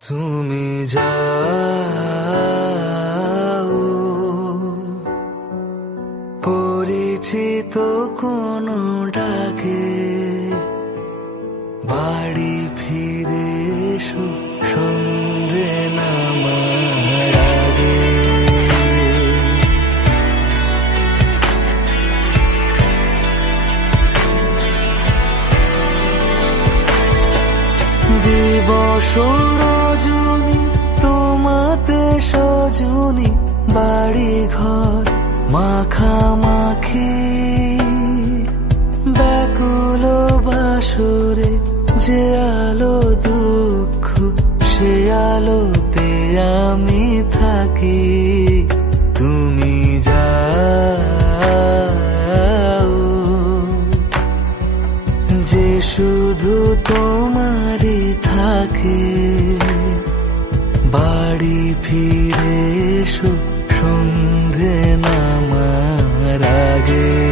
তুমি যাও। পরিচিত কোন ডাকে বাড়ি ফিরে এসো দিবস রজনী তোমাতে সজনী বাড়ি ঘর মাখামাখি। ব্যাকুল বাসরে যে আলো দুঃখ, সে আলোতে আমি থাকি। তুমি যাও। যে শুধু তোমারই বাড়ি ফিরে এসো সন্ধে নামার আগে।